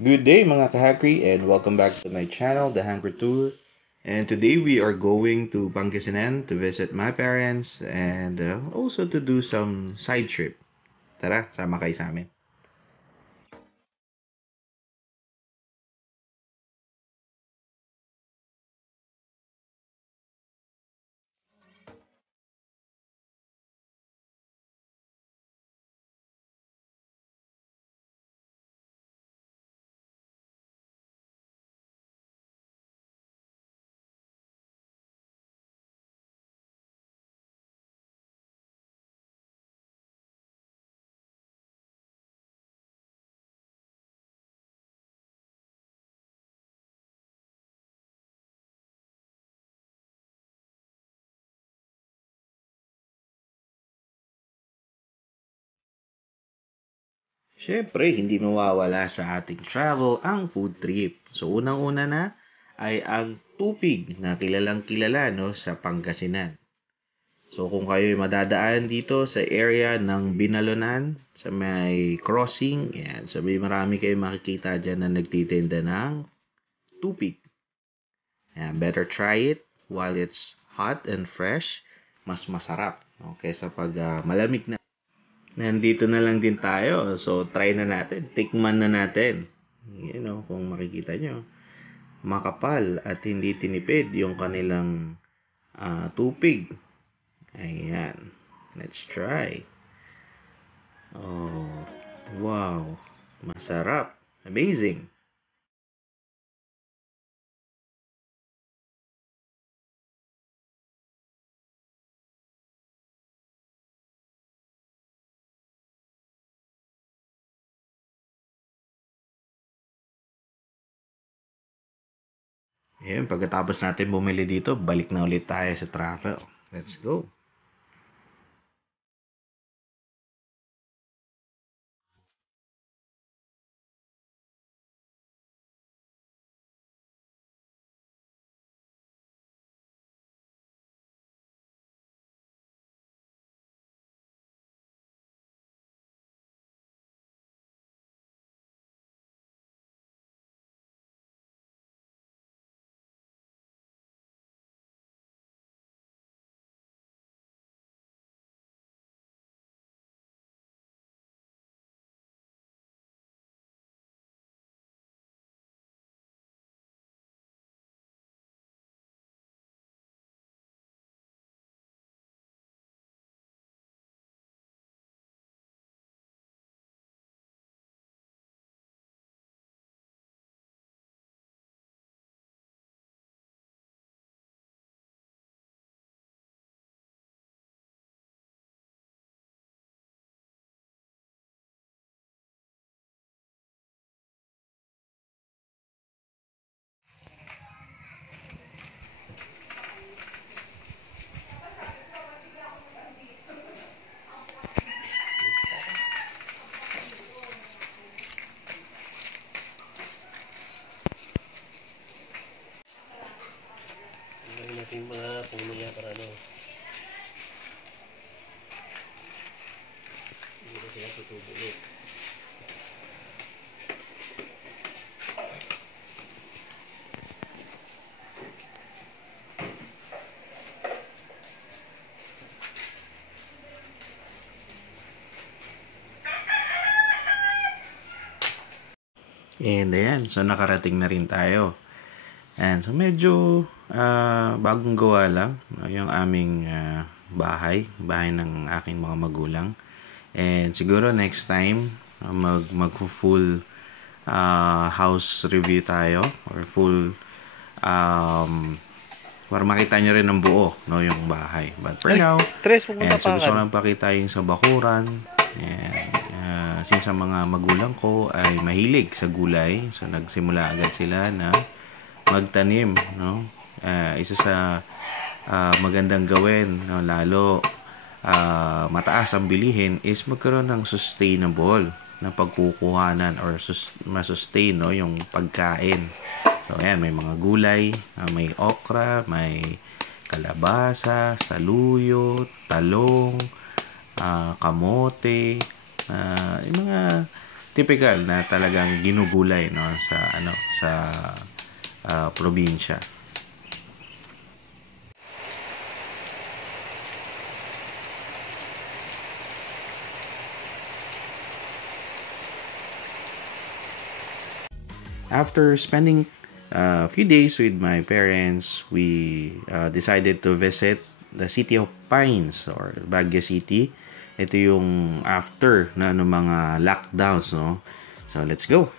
Good day mga kahakri and welcome back to my channel, The Hangry Tour. And today we are going to Pangasinan to visit my parents and also to do some side trip. Tara, sama kayo sa amin. Siyempre, hindi mawawala sa ating travel ang food trip. So, unang-una na ay ang tupig na kilalang kilala no, sa Pangasinan. So, kung kayo madadaan dito sa area ng Binalonan, sa may crossing, yan, sabi marami kayo makikita dyan na nagtitinda ng tupig. Yan, better try it while it's hot and fresh. Mas masarap no, kaysa pag malamig na. Nandito na lang din tayo. So, try na natin. Tikman na natin. You know, kung makikita nyo, makapal at hindi tinipid yung kanilang tupig. Ayan. Let's try. Oh, wow. Masarap. Amazing. Ayan, pagkatapos natin bumili dito, balik na ulit tayo sa travel. Let's go. Natin mga puno niya para ano. Hindi ko sila tutubulog. And ayan, so nakarating na rin tayo. And so medyo bagong gawa lang no, yung aming bahay ng aking mga magulang. And siguro next time mag-full house review tayo or full para makita nyo rin ng buo no, yung bahay. But for now, so gusto ko lang pakita yung sa bakuran. And, since ang mga magulang ko ay mahilig sa gulay, so nagsimula agad sila na magtanim, no? Isa sa magandang gawin, no? Lalo mataas ang bilihin is magkaroon ng sustainable na pagkukuhanan or masustain no, yung pagkain. So ayan, may mga gulay, may okra, may kalabasa, saluyot, talong, kamote, yung mga typical na talagang ginugulay, no, sa probinsya. After spending a few days with my parents, we decided to visit the city of Pines or Baguio City. Ito yung after na mga lockdowns, no? So let's go.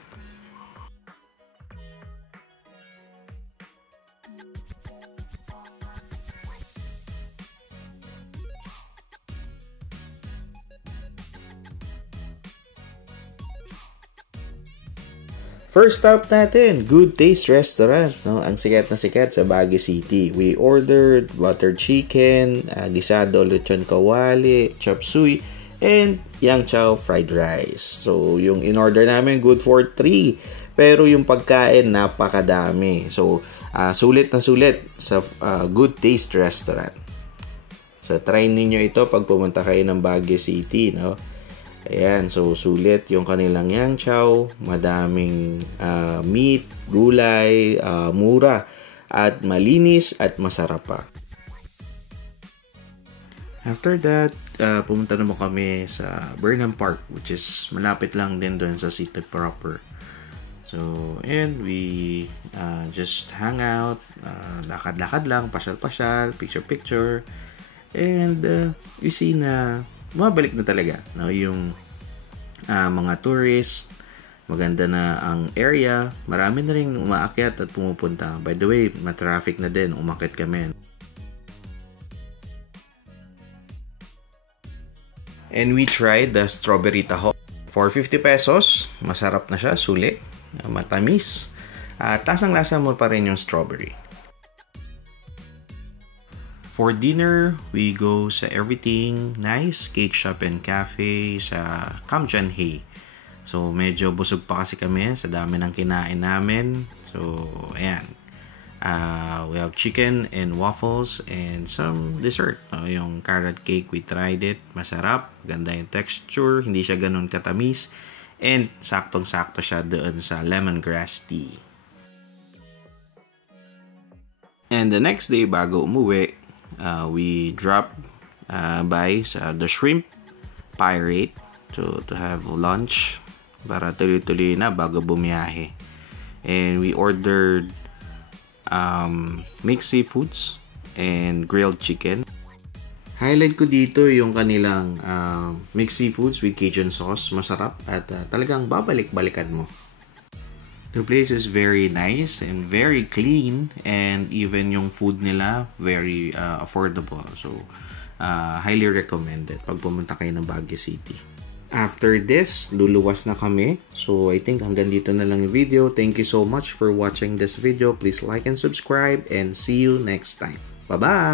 First stop natin, Good Taste Restaurant, no? Ang sikat na sikat sa Baguio City. We ordered butter chicken, gisado lechon kawali, chop suey, and yang chow fried rice. So, yung in-order namin, good for 3. Pero yung pagkain, napakadami. So, sulit na sulit sa Good Taste Restaurant. So, try ninyo ito pag pumunta kayo ng Baguio City, no? Ayan, so sulit yung kanilang yang chow, madaming meat, gulay, mura, at malinis at masarap pa. After that, pumunta naman kami sa Burnham Park, which is malapit lang din doon sa city proper. So, and we just hang out, lakad-lakad lang, pasyal-pasyal, picture-picture, and you see na mabalik na talaga, no, yung mga tourist. Maganda na ang area, marami na rin umaakyat at pumupunta. By the way, matraffic na din, umakyat kami. And we tried the strawberry taho for 50 pesos. Masarap na siya, sulit, matamis, tasang-lasa mo pa rin yung strawberry. For dinner, we go sa Everything Nice Cake Shop and Cafe sa Kamjanhae. So, medyo busog pa kasi kami sa dami ng kinain namin. So, ayan. We have chicken and waffles and some dessert. Yung carrot cake, we tried it. Masarap. Ganda yung texture. Hindi siya ganun katamis. And saktong-sakto siya doon sa lemongrass tea. And the next day, bago umuwi, we dropped by sa The Shrimp Pirate to have lunch para tuloy-tuloy na bago bumiyahe. And we ordered mixed seafoods and grilled chicken. Highlight ko dito yung kanilang mixed seafoods with Cajun sauce. Masarap at talagang babalik-balikan mo. The place is very nice and very clean, and even yung food nila very affordable. So, highly recommended pag pumunta kayo ng Baguio City. After this, luluwas na kami. So, I think hanggang dito na lang yung video. Thank you so much for watching this video. Please like and subscribe and see you next time. Bye-bye!